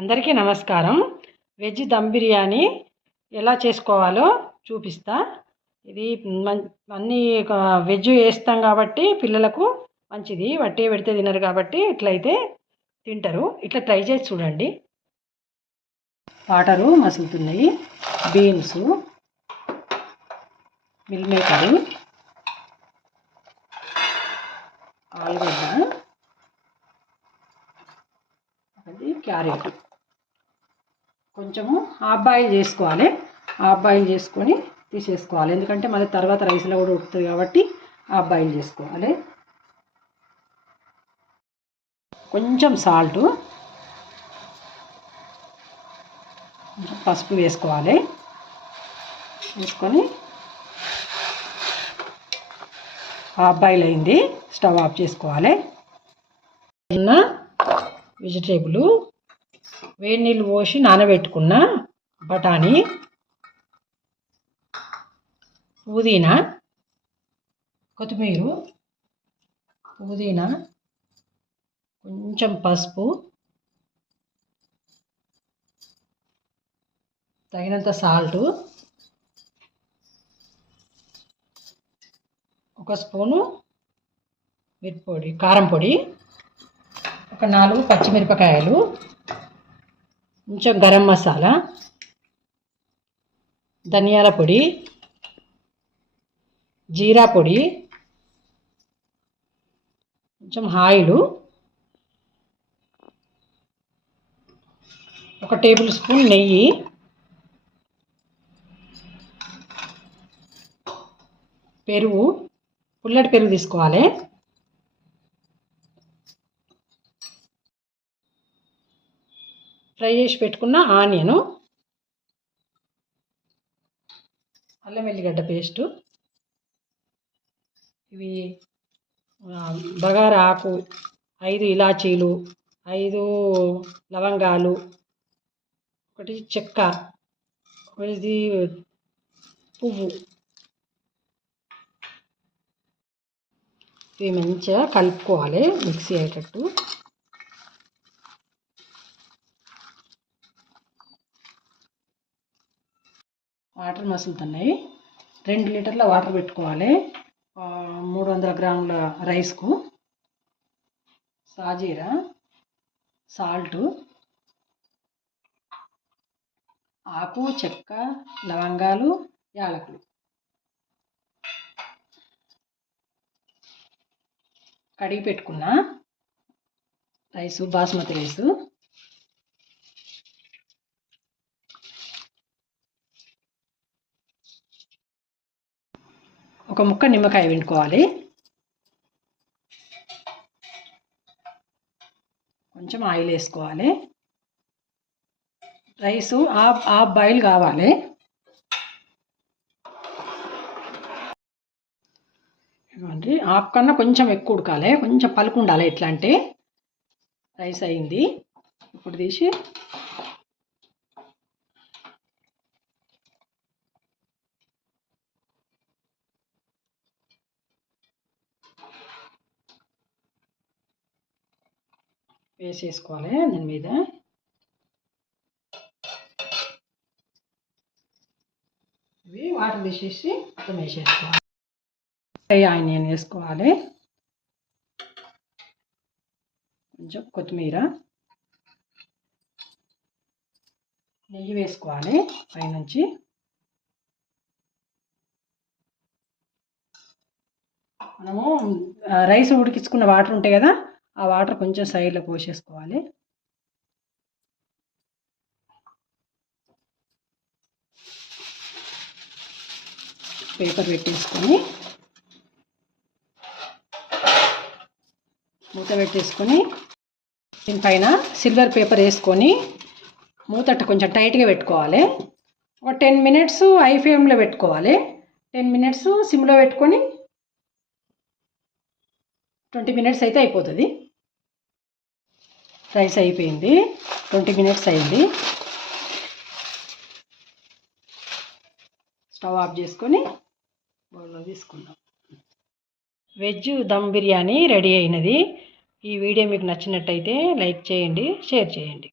అందరికీ నమస్కారం. వెజ్ దమ్ బిర్యానీ ఎలా చేసుకోవాలో చూపిస్తా. ఇది అన్నీ వెజ్ వేస్తాం కాబట్టి పిల్లలకు మంచిది. వట్టే పెడితే తినరు కాబట్టి ఇట్లయితే తింటారు. ఇట్లా ట్రై చేసి చూడండి. వాటరు మసులుతున్నాయి. బీన్స్, మిల్ మేకరు, ఆలుగడ్డ, అది క్యారెట్ కొంచెము హాఫ్ బాయిల్ చేసుకోవాలి. హాఫ్ బాయిల్ చేసుకొని తీసేసుకోవాలి. ఎందుకంటే మళ్ళీ తర్వాత రైస్లో కూడా ఉడుకుతుంది కాబట్టి హాఫ్ బాయిల్ చేసుకోవాలి. కొంచెం సాల్టు, పసుపు వేసుకోవాలి. వేసుకొని హాఫ్ బాయిల్ అయింది, స్టవ్ ఆఫ్ చేసుకోవాలి. చిన్న వెజిటేబుల్, వేడి నీళ్ళు పోసి నానబెట్టుకున్న బఠానీ, పుదీనా, కొత్తిమీర, పుదీనా, కొంచెం పసుపు, తగినంత సాల్టు, ఒక స్పూను మిరప్పొడి, కారం పొడి, ఒక 4 పచ్చిమిరపకాయలు, కొంచెం గరం మసాలా, ధనియాల పొడి, జీరా పొడి, కొంచెం ఆయిలు, ఒక టేబుల్ స్పూన్ నెయ్యి, పెరుగు, పుల్లటి పెరుగు తీసుకోవాలి. ఫ్రై చేసి పెట్టుకున్న ఆనియను, అల్లం వెల్లిగడ్డ పేస్టు, ఇవి బగారా ఆకు, 5 ఇలాచీలు, 5 లవంగాలు, ఒకటి చెక్క, ఒకటి పువ్వు, ఇవి మంచిగా కలుపుకోవాలి మిక్సీ అయ్యేటట్టు. వాటర్ మసులుతున్నాయి. 2 లీటర్ల వాటర్ పెట్టుకోవాలి. 300 గ్రాముల రైస్కు. సాజీరా, సాల్టు, ఆకు, చెక్క, లవంగాలు, యాలకులు, కడిగి పెట్టుకున్న రైసు, బాస్మతి రైసు, ఒక ముక్క నిమ్మకాయ పిండుకోవాలి. కొంచెం ఆయిల్ వేసుకోవాలి. రైసు హాఫ్ బాయిల్ కావాలి. ఇవ్వండి, హాఫ్ కన్నా కొంచెం ఎక్కువ ఉడకాలి, కొంచెం పలుకు ఉండాలి. ఎట్లా అంటే రైస్ అయింది. ఇప్పుడు తీసి వేసేసుకోవాలి. దాని మీద ఇవి వాటర్ తీసేసి మొత్తం వేసేసుకోవాలి. ఫ్రై ఆనియన్ వేసుకోవాలి. కొంచెం కొత్తిమీర, నెయ్యి వేసుకోవాలి పైనుంచి. మనము రైస్ ఉడికించుకున్న వాటర్ ఉంటాయి కదా, ఆ వాటర్ కొంచెం సైడ్లో పోసేసుకోవాలి. పేపర్ పెట్టేసుకొని మూత పెట్టేసుకొని దీనిపైన సిల్వర్ పేపర్ వేసుకొని మూత కొంచెం టైట్గా పెట్టుకోవాలి. ఒక 10 మినిట్స్ హై ఫ్లేమ్లో పెట్టుకోవాలి. 10 మినిట్స్ సిమ్లో పెట్టుకొని 20 మినిట్స్ అయితే అయిపోతుంది. రైస్ అయిపోయింది. 20 మినిట్స్ అయింది. స్టవ్ ఆఫ్ చేసుకొని బౌల్లో తీసుకుందాం. వెజ్ దమ్ బిర్యానీ రెడీ అయినది. ఈ వీడియో మీకు నచ్చినట్టయితే లైక్ చేయండి, షేర్ చేయండి.